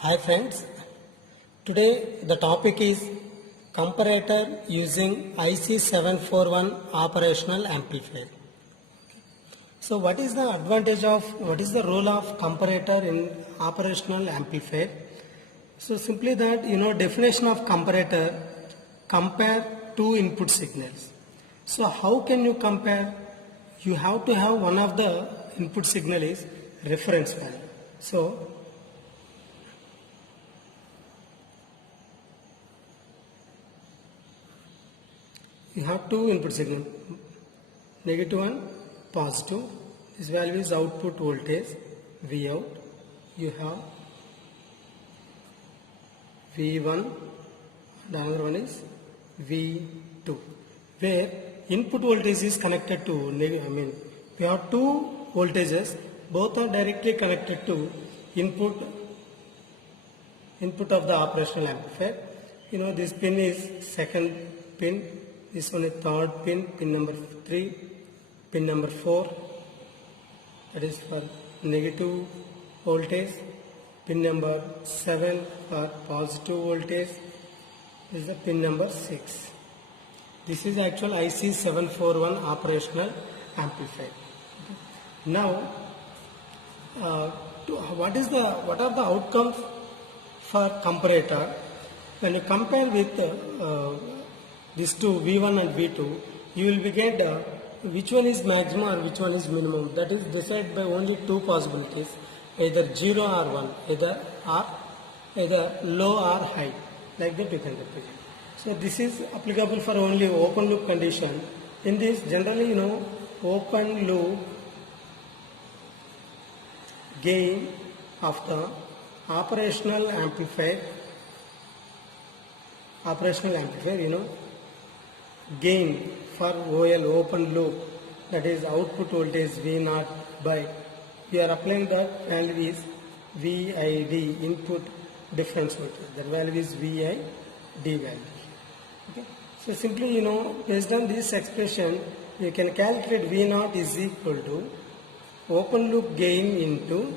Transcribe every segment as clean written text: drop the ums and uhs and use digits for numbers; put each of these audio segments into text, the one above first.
Hi friends, today the topic is comparator using IC741 operational amplifier. So what is the role of comparator in operational amplifier? So simply that definition of comparator, compare two input signals. So how can you compare? You have to have one of the input signal is reference value. So you have two input signal, negative and positive. This value is output voltage V out. You have V1 and another one is V2, where input voltage is connected to we have two voltages, both are directly connected to input of the operational amplifier. This pin is second pin, this one is third pin, pin number 3, pin number 4, that is for negative voltage, pin number 7 for positive voltage, this is the pin number 6. This is actual IC741 operational amplifier. Now, what are the outcomes for comparator? When you compare with these two V1 and V2, you will be get which one is maximum and which one is minimum. That is decided by only two possibilities, either 0 or 1, either low or high. Like that you can represent. So this is applicable for only open loop condition. In this, generally open loop gain of the operational amplifier, gain for OL open loop, that is output voltage V0 by, we are applying that value is VID, input difference voltage, that value is VID value. Okay. So simply based on this expression you can calculate V0 is equal to open loop gain into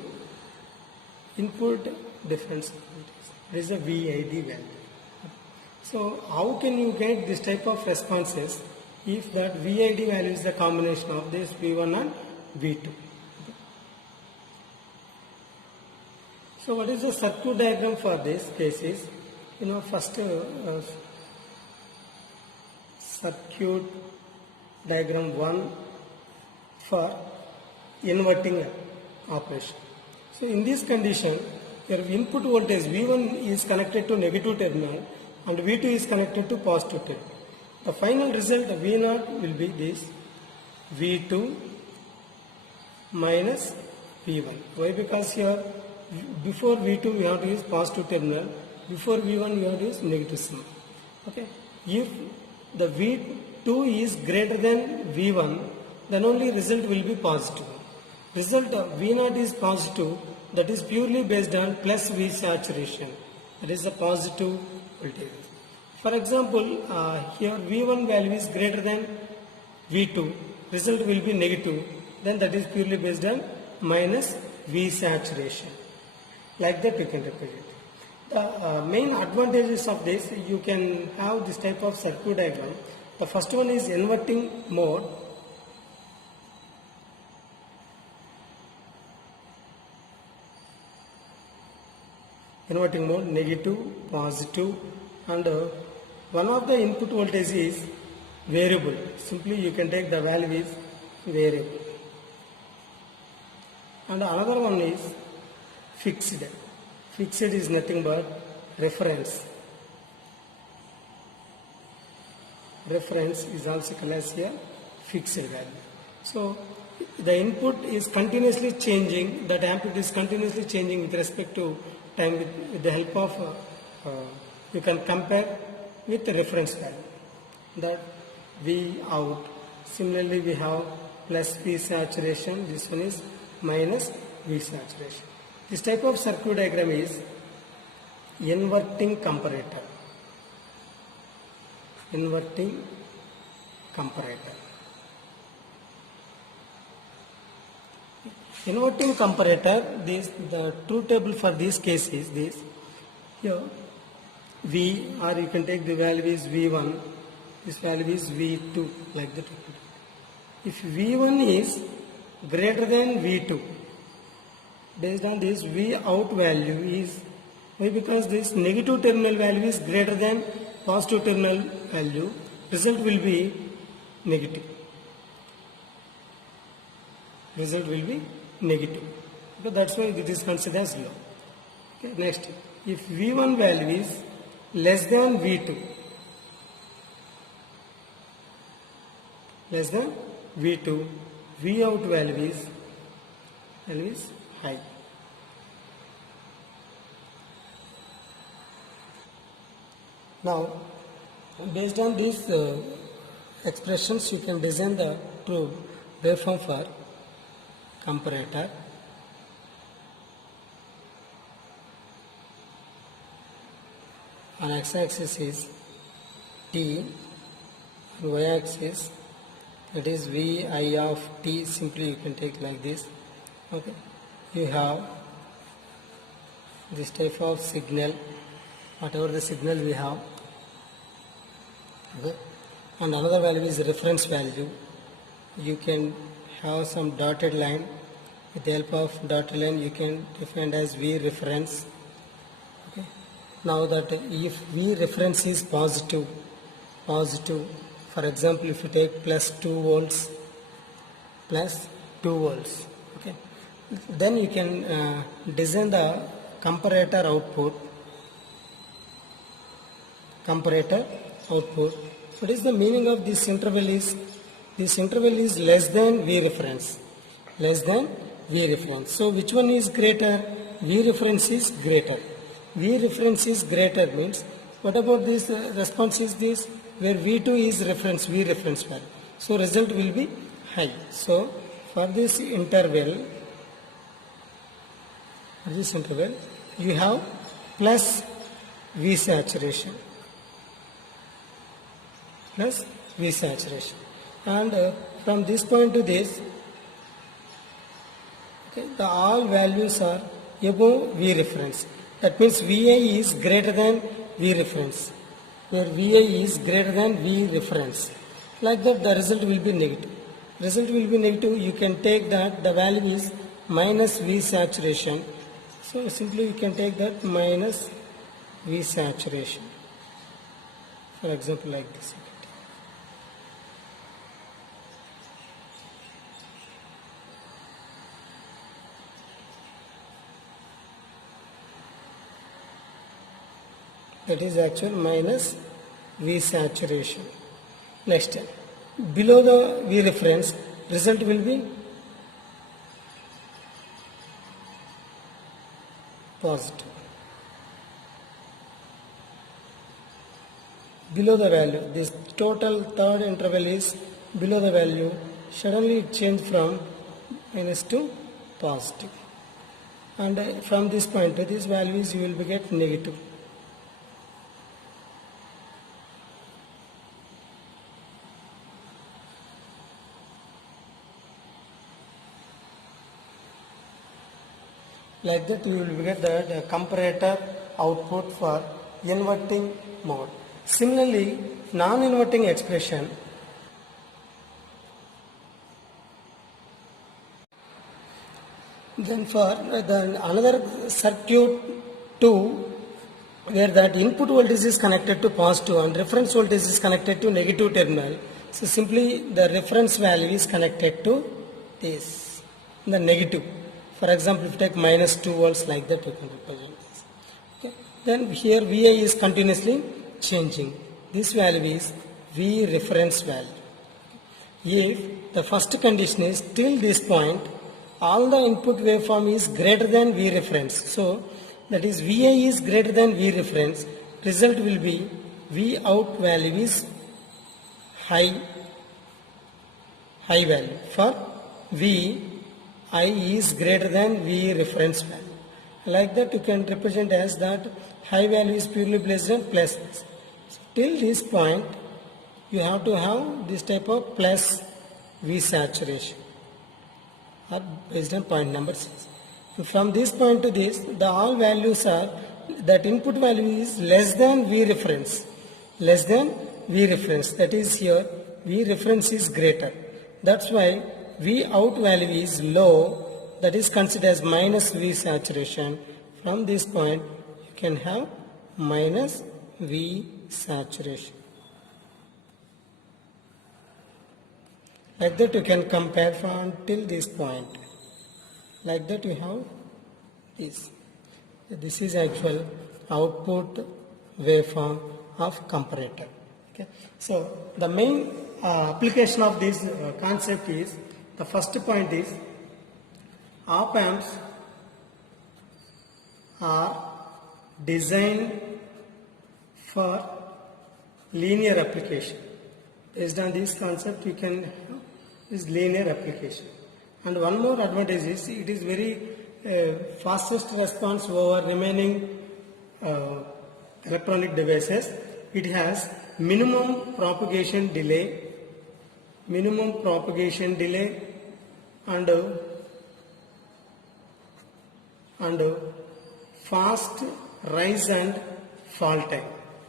input difference voltage. This is the VID value. So how can you get this type of responses if that VID value is the combination of this V1 and V2? So what is the circuit diagram for this case is, first circuit diagram 1 for inverting operation. So in this condition, your input voltage V1 is connected to negative terminal and V2 is connected to positive terminal. The final result V0 will be this V2 minus V1. Why? Because here before V2 we have to use positive terminal, before V1 we have to use negative symbol. Okay. If the V2 is greater than V1, then only result will be positive. Result of V0 is positive, that is purely based on plus V saturation, that is the positive voltage. For example, here V1 value is greater than V2, result will be negative, then that is purely based on minus V saturation. Like that you can represent. The main advantages of this, you can have this type of circuit diagram. The first one is inverting mode. Inverting mode, negative, positive, and one of the input voltage is variable. Simply you can take the value is variable. And another one is fixed. Fixed is nothing but reference. Reference is also called as a fixed value. So the input is continuously changing, that amplitude is continuously changing with respect to time with the help of you can compare with the reference value, that V out. Similarly we have plus V saturation, this one is minus V saturation. This type of circuit diagram is inverting comparator. Inverting comparator. Inverting comparator, the truth table for this case is this. Here V, or you can take the value is V1, this value is V2, like that. If V1 is greater than V2, based on this V out value is, why? Because this negative terminal value is greater than positive terminal value, result will be negative. Result will be negative. Okay, that's why it is considered as low. Okay, next, if V1 value is less than V2, less than V2, V out value is high. Now, based on these expressions, you can design the true waveform for comparator. On x-axis is t, and y-axis that is vi of t. Simply you can take like this. Okay, you have this type of signal, whatever the signal we have. Okay, and another value is reference value. You can have some dotted line. With the help of dotted line, you can define as V reference. Okay. Now that if V reference is positive, for example, if you take plus 2 volts, okay, then you can design the comparator output. What is the meaning of this interval is? This interval is less than V reference. So which one is greater? V reference is greater. V reference is greater means, what about this response is this? Where V2 is reference, V reference value. So result will be high. So for this interval, you have plus V saturation. And from this point to this, okay, the all values are above V reference. That means VA is greater than V reference. Where VA is greater than V reference. Like that, the result will be negative. You can take that the value is minus V saturation. So simply you can take that minus V saturation. For example, like this. That is actual minus V saturation. Next, below the V reference, result will be positive. Below the value, this total third interval is below the value, suddenly it changed from minus to positive. And from this point to these values, you will be get negative. Like that, you will get the comparator output for inverting mode. Similarly, non-inverting expression, then for another circuit 2, where that input voltage is connected to positive and reference voltage is connected to negative terminal. So simply the reference value is connected to this, the negative. For example, if you take minus 2 volts, like that you can represent this. Okay. Then here VA is continuously changing. This value is V reference value. If the first condition is till this point, all the input waveform is greater than V reference. So that is VA is greater than V reference. Result will be V out value is high value. For V, I is greater than V reference value. Like that, you can represent as that high value is purely based on plus. So till this point, you have to have this type of plus V saturation. are based on point number 6. So from this point to this, the all values are, that input value is less than V reference. Less than V reference. That is here, V reference is greater. That's why V out value is low. That is considered as minus V saturation. From this point, you can have minus V saturation. Like that you can compare from till this point. Like that you have this. This is actual output waveform of comparator. Okay. So the main application of this concept is, the first point is, op amps are designed for linear application. Based on this concept, you can have this linear application. And one more advantage is, it is very fastest response over remaining electronic devices. It has minimum propagation delay, and fast rise and fall time.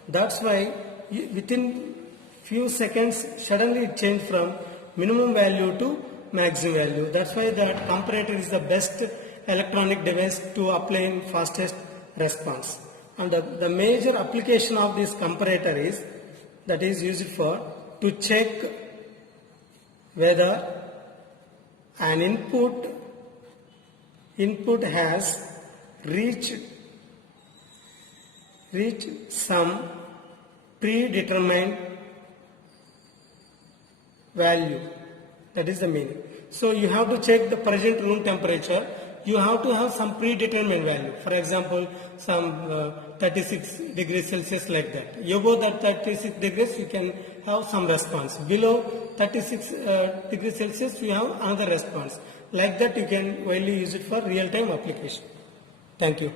That's why within few seconds suddenly it changed from minimum value to maximum value. That's why that comparator is the best electronic device to apply fastest response. And the major application of this comparator is, that is used for to check whether an input has reached some predetermined value. That is the meaning. So you have to check the present room temperature. You have to have some predetermined value. For example, some 36 degrees Celsius, like that. Above that 36 degrees, you can have some response. Below 36 degrees Celsius, you have another response. Like that, you can widely use it for real-time application. Thank you.